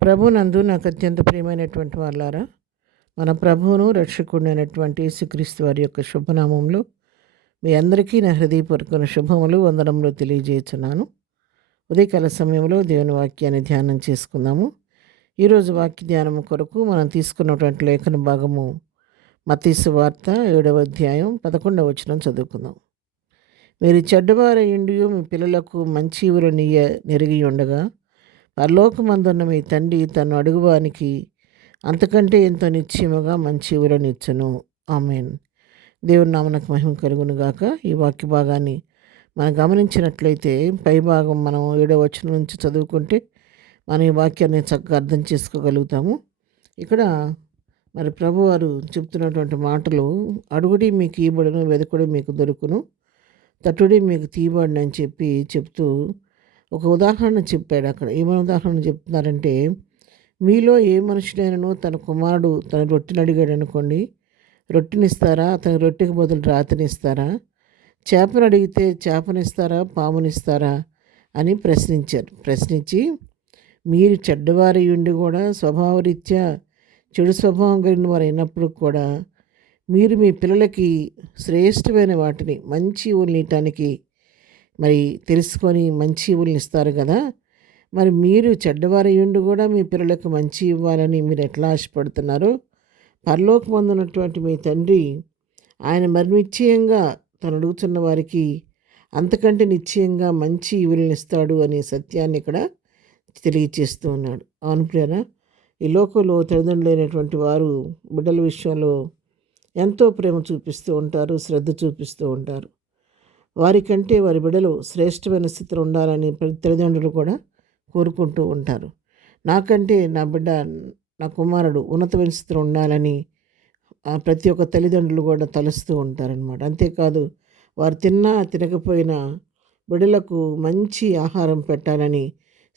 ప్రభునందు నాకు అత్యంత ప్రియమైనటువంటి వాళ్ళారా, మన ప్రభువును రక్షకుడైనటువంటి యేసుక్రీస్తు వారి యొక్క శుభనామంలో మీ అందరికీ నా హృదయపూర్వక శుభములు వందనములు తెలియజేస్తున్నాను. ఉదయకాల సమయంలో దేవుని వాక్యాన్ని ధ్యానం చేసుకుందాము. ఈరోజు వాక్య ధ్యానం కొరకు మనం తీసుకున్నటువంటి లేఖన భాగము మత్తయి సువార్త 7వ అధ్యాయం 11వ వచనం చదువుకుందాం. మీరు చెడ్డవారయుండి మీ పిల్లలకు మంచి ఈవులనియ్య నెరిగి ఉండగా పరలోకమందున్న మీ తండ్రి తను అడుగువానికి అంతకంటే ఎంతో నిశ్చయముగా మంచి ఈవులనిచ్చును. ఆమేన్. దేవుని నామమునకు మహిమ కలుగును గాక. ఈ వాక్య భాగాన్ని మనం గమనించినట్లయితే పై భాగం మనం 7వ వచనం నుంచి చదువుకుంటే మనం ఈ వాక్యాన్ని చక్కగా అర్థం చేసుకోగలుగుతాము. ఇక్కడ మరి ప్రభువారు చెప్తున్నటువంటి మాటలు, అడుగుడి మీకు ఇవ్వబడును, వెదకుడి మీకు దొరుకును, తట్టుడి మీకు తీయబడును అని చెప్తూ ఒక ఉదాహరణ చెప్పాడు. అక్కడ ఏమైనా ఉదాహరణ చెప్తున్నారంటే, మీలో ఏ మనుషుడైనను తన కుమారుడు తన రొట్టెని అడిగాడు అనుకోండి, రొట్టెనిస్తారా? అతని రొట్టెకి బదులు రాతినిస్తారా? చేపను అడిగితే చేపనిస్తారా? పామునిస్తారా అని ప్రశ్నించి, మీరు చెడ్డవారి ఉండి కూడా స్వభావరీత్యా చెడు స్వభావం కలిగిన వారు అయినప్పుడు కూడా మీరు మీ పిల్లలకి శ్రేష్టమైన వాటిని మంచి ఊళ్ళనీయటానికి మరి తెలుసుకొని మంచి ఊళ్ళని ఇస్తారు కదా. మరి మీరు చెడ్డవారయ్యుండి కూడా మీ పిల్లలకు మంచి ఇవ్వాలని మీరు ఎట్లా ఆశపడుతున్నారో, పరలోకమందున్నటువంటి మీ తండ్రి ఆయన మరి నిశ్చయంగా తను అడుగుతున్న వారికి అంతకంటే నిశ్చయంగా మంచి ఈవులను ఇస్తాడు అనే సత్యాన్ని ఇక్కడ తెలియచేస్తూ ఉన్నాడు. అవును ప్రియరా, ఈ లోకంలో తల్లిదండ్రులైనటువంటి వారు బిడ్డల విషయంలో ఎంతో ప్రేమ చూపిస్తూ ఉంటారు, శ్రద్ధ చూపిస్తూ ఉంటారు. వారికంటే వారి బిడ్డలు శ్రేష్టమైన స్థితిలో ఉండాలని ప్రతి తల్లిదండ్రులు కూడా కోరుకుంటూ ఉంటారు. నాకంటే నా బిడ్డ, నా కుమారుడు ఉన్నతమైన స్థితిలో ఉండాలని ప్రతి ఒక్క తల్లిదండ్రులు కూడా తలుస్తూ ఉంటారనమాట. అంతేకాదు, వారు తిన్నా తినకపోయినా బిడ్డలకు మంచి ఆహారం పెట్టాలని,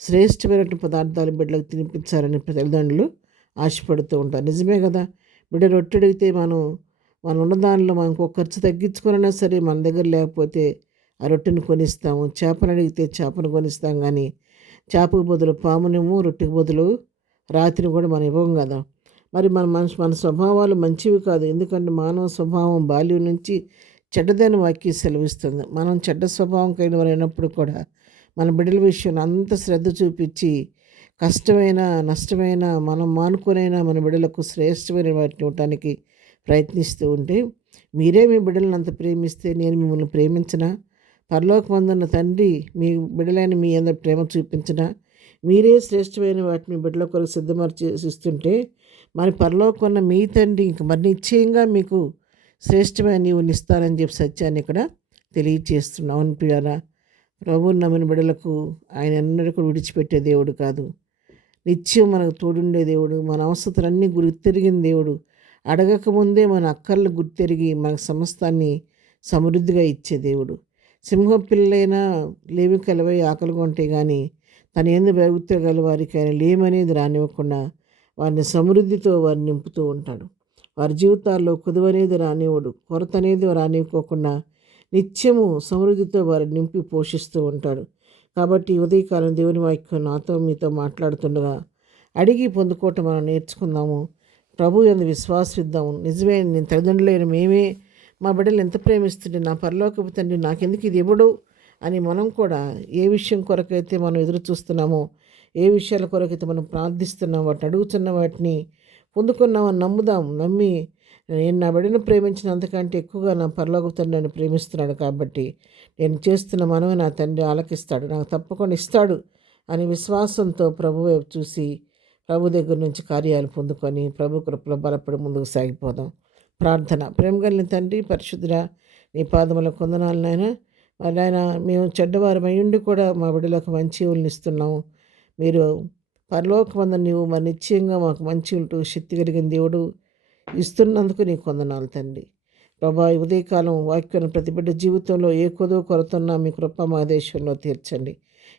శ్రేష్టమైనటువంటి పదార్థాలు బిడ్డలకు తినిపించాలని తల్లిదండ్రులు ఆశపడుతూ ఉంటారు. నిజమే కదా. బిడ్డ రొట్టె అడిగితే మనం ఉన్న దానిలో మనకు ఒక ఖర్చు తగ్గించుకోనైనా సరే మన దగ్గర లేకపోతే ఆ రొట్టెను కొనిస్తాము. చేపను అడిగితే చేపను కొనిస్తాం, కానీ చేపకు బదులు పామునేమో, రొట్టెకి బదులు రాతిని కూడా మనం ఇవ్వం కదా. మరి మన స్వభావాలు మంచివి కాదు. ఎందుకంటే మానవ స్వభావం బాల్యం నుంచి చెడ్డదని వాక్యం సెలవిస్తుంది. మనం చెడ్డ స్వభావం కలిగిన వారు అయినప్పుడు కూడా మన బిడ్డల విషయంలో అంత శ్రద్ధ చూపించి కష్టమైన నష్టమైన మనం మానుకొనైనా మన బిడ్డలకు శ్రేష్టమైన వాటిని ఇవ్వటానికి ప్రయత్నిస్తూ ఉంటే, మీరే మీ బిడ్డలను అంత ప్రేమిస్తే నేను మిమ్మల్ని ప్రేమించనా? పరలోకమందున్న తండ్రి మీ బిడ్డలైన మీ అందరి ప్రేమ చూపించనా? మీరే శ్రేష్టమైన వాటిని బిడ్డల కొరకు సిద్ధమర్చిస్తుంటే మరి పరలోకం మీ తండ్రి ఇంక మరి నిశ్చయంగా మీకు శ్రేష్టమైన నీవు ఇస్తానని చెప్పి సత్యాన్ని ఇక్కడ తెలియచేస్తున్నావు. అవును ప్రియారా, ప్రభువుని నమ్మిన బిడ్డలకు ఆయన ఎన్నడూ విడిచిపెట్టే దేవుడు కాదు. నిత్యం మనకు తోడుండే దేవుడు, మన అవసరతలన్నీ గుర్తెరిగిన దేవుడు, అడగకముందే మన అక్కర్లు గుర్తెరిగి మనకు సమస్తాన్ని సమృద్ధిగా ఇచ్చే దేవుడు. సింహం పిల్లలైనా లేమి కలవై ఆకలిగా ఉంటే కానీ తన ఎందు భయభక్తులు వారికి ఆయన లేమనేది రానివ్వకుండా వారిని సమృద్ధితో వారిని నింపుతూ ఉంటాడు. వారి జీవితాల్లో కుదువనేది రానివ్వడు, కొరత అనేది రానివ్వకోకుండా నిత్యము సమృద్ధితో వారిని నింపి పోషిస్తూ ఉంటాడు. కాబట్టి ఉదయకాలం దేవుని వాక్యం నాతో మీతో మాట్లాడుతుండగా అడిగి పొందుకోవటం మనం నేర్చుకుందాము. ప్రభు యందు విశ్వాసిద్దాము. నిజమే, నేను తల్లిదండ్రులైన మేమే మా బిడ్డలు ఎంత ప్రేమిస్తుంటే నా పరలోకపు తండ్రి నాకెందుకు ఇది ఇవ్వడు అని మనం కూడా ఏ విషయం కొరకైతే మనం ఎదురు చూస్తున్నామో, ఏ విషయాల కొరకైతే మనం ప్రార్థిస్తున్నాం, వాటిని అడుగుతున్న వాటిని పొందుకున్నామని నమ్మి నేను నా బిడ్డను ప్రేమించిన అంతకంటే ఎక్కువగా నా పరలోకపు తండ్రి నన్ను ప్రేమిస్తున్నాడు. కాబట్టి నేను చేస్తున్న మనమే నా తండ్రి ఆలకిస్తాడు, నాకు తప్పకుండా ఇస్తాడు అని విశ్వాసంతో ప్రభు వైపు చూసి ప్రభు దగ్గర నుంచి కార్యాలు పొందుకొని ప్రభు కృపలో బలపడి ముందుకు సాగిపోదాం. ప్రార్థన. ప్రేమగలిగిన తండ్రి, పరిశుద్ధుడా, నీ పాదములకు వందనాలు నాయనా. మరి ఆయన మేము చెడ్డవారమై ఉండి కూడా మా బిడ్డలకు మంచి ఊళ్ళని ఇస్తున్నాము. మీరు పరలోకమందు నీవు మరి నిశ్చయంగా మాకు మంచి ఉంటూ శక్తి కలిగిన దేవుడు ఇస్తున్నందుకు నీకు వందనాలు తండ్రి. ప్రభా, ఉదయకాలం వాక్యం ప్రతి బిడ్డ జీవితంలో ఏ కొరతున్నా మీ కృప మా దేశంలో తీర్చండి.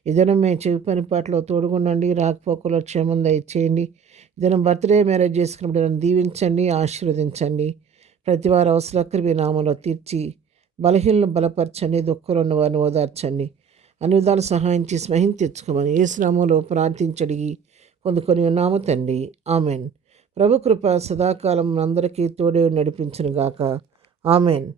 ఇదనం మేము చెవి పని పాటలో తోడుగుండండి, రాకపోకలో క్షేమం దయచేయండి. ఇదనం బర్త్డే మ్యారేజ్ చేసుకున్నప్పుడు నన్ను దీవించండి, ఆశీర్వదించండి. ప్రతి వారి అవసరాలు మీ నామంలో తీర్చి బలహీనలను బలపరచండి, దుఃఖంలో ఉన్న వారిని ఓదార్చండి. అన్ని విధాలు సహాయం చేసి మహిమ తెచ్చుకోమని యేసు నామములో ప్రార్థించడిగి పొందుకొని ఉన్నాము తండ్రి. ఆమెన్. ప్రభు కృప సదాకాలం అందరికీ తోడే నడిపించునుగాక. ఆమెన్.